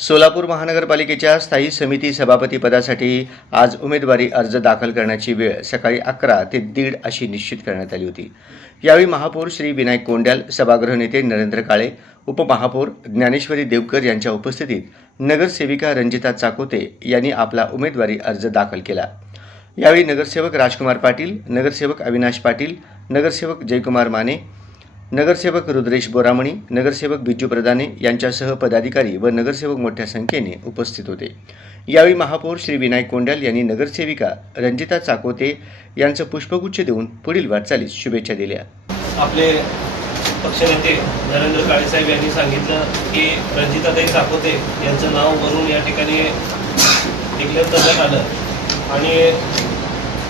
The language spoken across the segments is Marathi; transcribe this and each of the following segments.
सोलापूर महानगरपालिकेच्या स्थायी समिती सभापतीपदासाठी आज उमेदवारी अर्ज दाखल करण्याची वेळ सकाळी 11 ते 1:30 अशी निश्चित करण्यात आली होती। यावेळी महापौर श्री विनायक कोंड्याल, सभागृह नेते नरेंद्र काळे, उपमहापौर ज्ञानेश्वरी देवकर यांच्या उपस्थितीत नगरसेविका रंजिता चाकोते यांनी आपला उमेदवारी अर्ज दाखल केला। यावेळी नगरसेवक राजकुमार पाटील, नगरसेवक अविनाश पाटील, नगरसेवक जयकुमार माने, नगरसेवक रुद्रेश बोरामणी, नगरसेवक बिज्जू प्रधाने यांच्यासह पदाधिकारी व नगरसेवक मोठ्या संख्येने उपस्थित होते। यावेळी महापौर श्री विनायक कोंड्याल यांनी नगरसेविका रंजिता चाकोते यांचं पुष्पगुच्छ देऊन पुढील वाटचालीस शुभेच्छा दिल्या। आपले पक्षनेते नरेंद्र काळे साहेब यांनी सांगितलं की रंजिताताई चाकोते यांचं नाव वरून या ठिकाणी डिक्लेअर करण्यात आलं आणि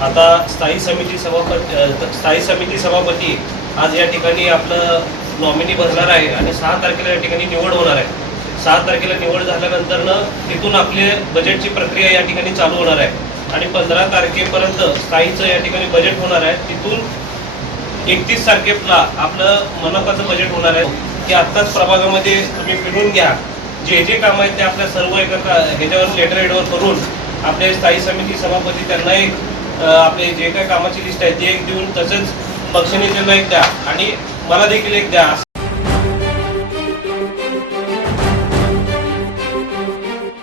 आता स्थायी समिती सभापती आज या ठिकाणी आपलं नॉमिनी भरणार आहे आणि 6 तारखेला या ठिकाणी निवड होणार आहे। 6 तारखेला निवड झाल्यानंतरनं तिथून आपले बजेटची प्रक्रिया या ठिकाणी चालू होणार आहे आणि 15 तारखेपर्यंत स्थायीचं या ठिकाणी बजेट होणार आहे। तिथून 31 तारखेला आपलं मनपाचं बजेट होणार आहे की आत्ताच प्रभागामध्ये तुम्ही फिरून घ्या, जे जे कामं आहेत ते आपल्या सर्व ह्याच्यावर लेटर हेडवर करून आपले स्थायी समिती सभापती त्यांना एक आपले जे काही कामाची लिस्ट आहे ते एक देऊन तसंच पक्षनेत्यांना एक द्या आणि मला देखील एक द्या।